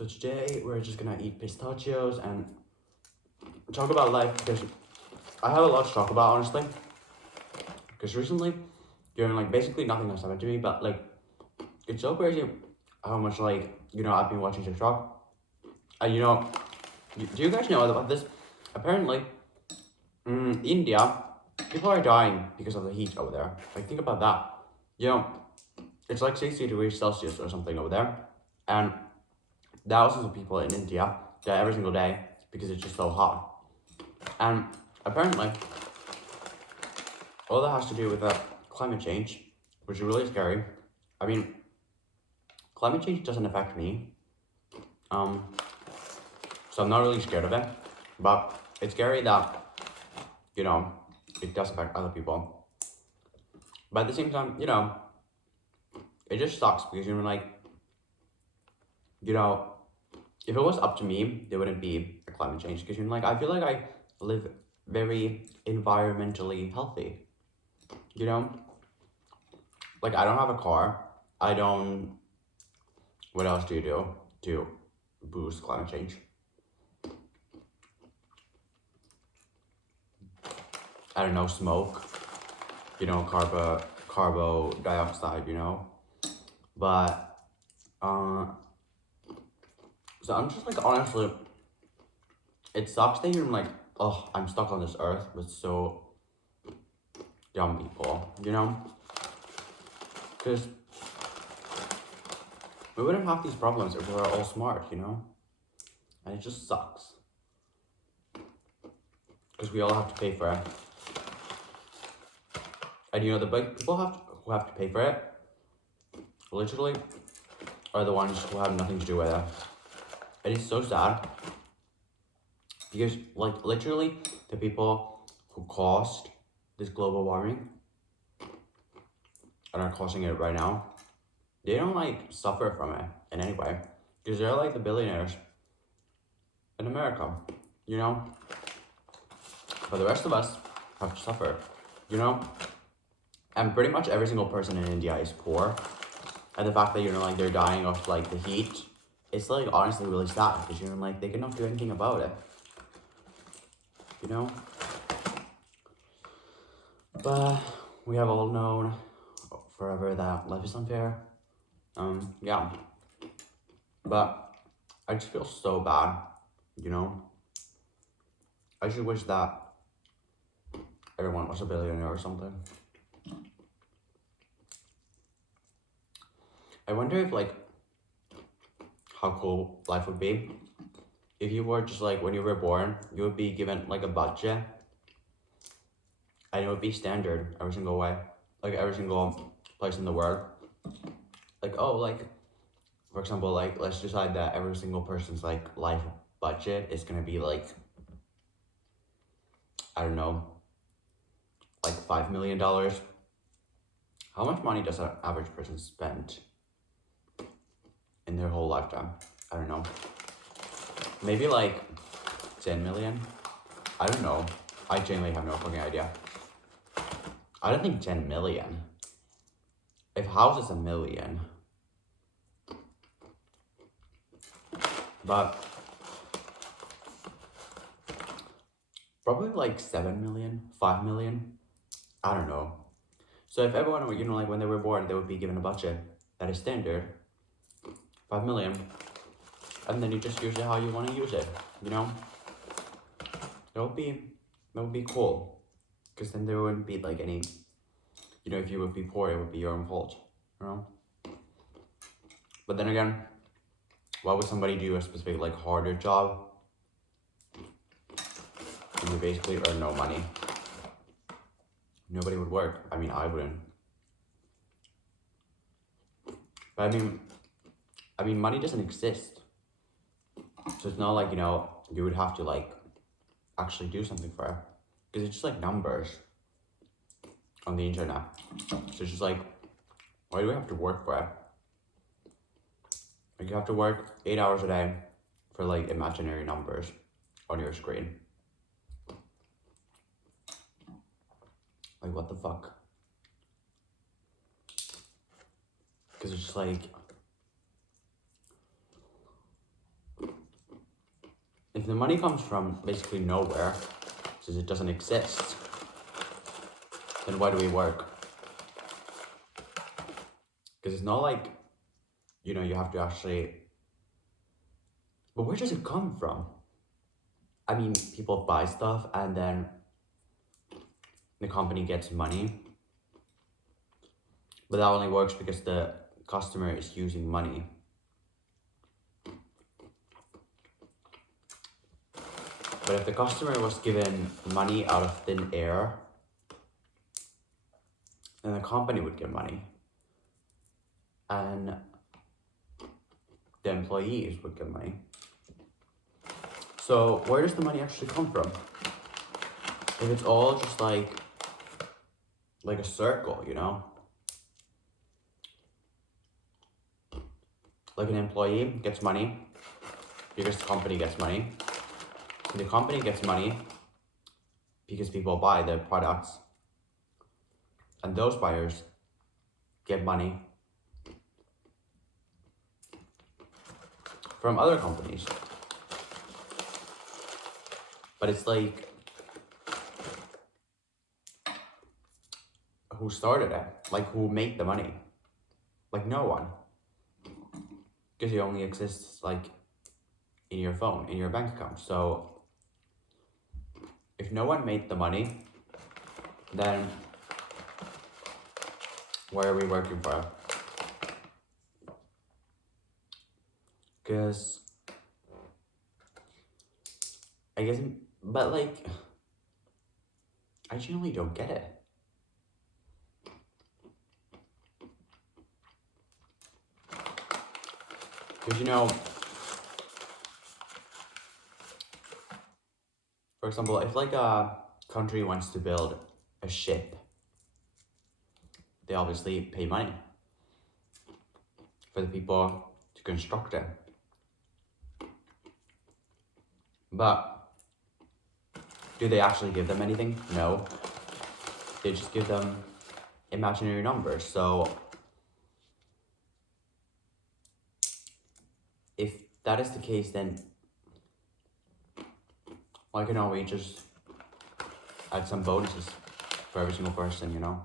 So today we're just gonna eat pistachios and talk about life because I have a lot to talk about, honestly. Because recently, during like basically nothing has happened to me, but like it's so crazy how much like I've been watching TikTok. And do you guys know about this? Apparently, India, people are dying because of the heat over there. Like think about that. It's like 60 degrees Celsius or something over there, and thousands of people in India die every single day because it's just so hot. And apparently, all that has to do with climate change, which is really scary. I mean, climate change doesn't affect me, so I'm not really scared of it. But it's scary that it does affect other people. But at the same time, it just sucks because if it was up to me, there wouldn't be a climate change because I feel like I live very environmentally healthy. Like I don't have a car. I don't. What else do you do to boost climate change? I don't know, smoke. Carbo dioxide. But so I'm just like honestly, it sucks that you're like, oh, I'm stuck on this earth with so dumb people, because we wouldn't have these problems if we were all smart, and it just sucks because we all have to pay for it, and the big people who have to pay for it literally are the ones who have nothing to do with it. And it's so sad because like literally the people who caused this global warming and are causing it right now, they don't like suffer from it in any way because they're like the billionaires in America, but the rest of us have to suffer, and pretty much every single person in India is poor, and the fact that they're dying of like the heat, it's like honestly really sad because they cannot do anything about it, but we have all known forever that life is unfair. Yeah, but I just feel so bad, I just wish that everyone was a billionaire or something. I wonder if like how cool life would be if you were just like when you were born, you would be given like a budget and it would be standard every single way, like every single place in the world. Like, oh, like for example, like let's decide that every single person's like life budget is gonna be like, I don't know, like $5 million. How much money does an average person spend in their whole lifetime? I don't know. Maybe like 10 million? I don't know. I genuinely have no fucking idea. I don't think 10 million. If house is $1 million. But probably like 7 million, 5 million. I don't know. So if everyone, like when they were born, they would be given a budget that is standard, 5 million. And then you just use it how you want to use it, That would be cool. Because then there wouldn't be like any, if you would be poor, it would be your own fault, But then again, why would somebody do a specific like harder job and you basically earn no money? Nobody would work. I mean, I wouldn't. But I mean, money doesn't exist. So it's not like, you would have to like actually do something for it. Because it's just like numbers on the internet. So it's just like, why do we have to work for it? Like you have to work 8 hours a day for like imaginary numbers on your screen. Like what the fuck? Because it's just like, if the money comes from basically nowhere, since it doesn't exist, then why do we work? Because it's not like, you know, you have to actually, but where does it come from? I mean, people buy stuff and then the company gets money, but that only works because the customer is using money. But if the customer was given money out of thin air, then the company would get money. And the employees would get money. So where does the money actually come from? If it's all just like a circle, you know? Like an employee gets money because the company gets money. The company gets money because people buy their products. And those buyers get money from other companies. But it's like, who started it? Like, who made the money? Like, no one. Because it only exists, like, in your phone, in your bank account. So, if no one made the money, then why are we working for? Because I guess, but like, I genuinely don't get it. Because, you know, for example, if like a country wants to build a ship, they obviously pay money for the people to construct it. But do they actually give them anything? No. They just give them imaginary numbers. So if that is the case, then why can't we just add some bonuses for every single person, you know?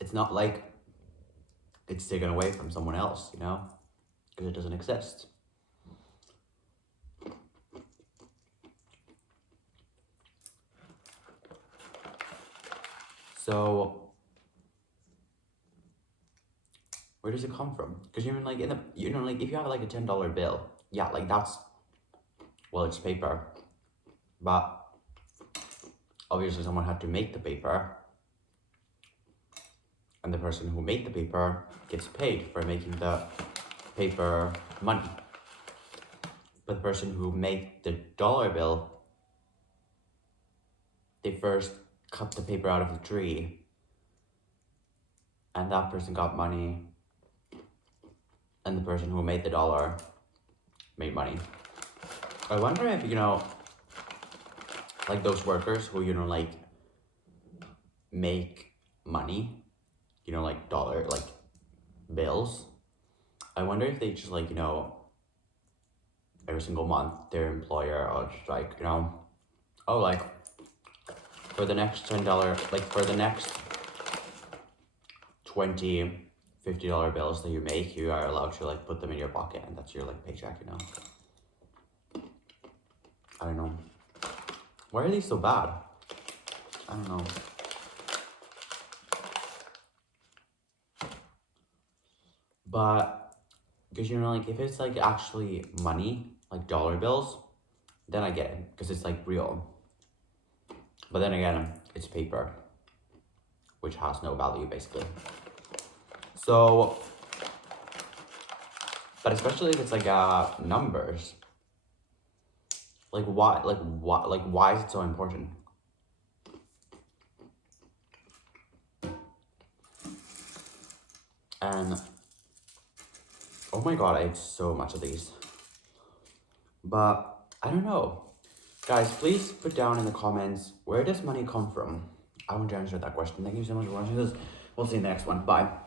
It's not like it's taken away from someone else, you know? Because it doesn't exist. So where does it come from? Because you're like like if you have like a $10 bill, yeah, like that's, well, it's paper, but obviously someone had to make the paper, and the person who made the paper gets paid for making the paper money. But the person who made the dollar bill, they first cut the paper out of the tree, and that person got money, and the person who made the dollar made money. I wonder if, you know, like those workers who, you know, like make money, you know, like dollar, like bills, I wonder if they just like, you know, every single month their employer or just like, you know, oh, like for the next $10, like for the next 20 $50 bills that you make, you are allowed to like put them in your pocket, and that's your like paycheck, you know. I don't know. Why are these so bad? I don't know. But because, you know, like if it's like actually money, like dollar bills, then I get it, because it's like real. But then again, it's paper, which has no value basically. So, but especially if it's like numbers, like why is it so important? And oh my god, I ate so much of these. But I don't know. Guys, please put down in the comments, where does money come from? I want to answer that question. Thank you so much for watching this. We'll see you in the next one. Bye.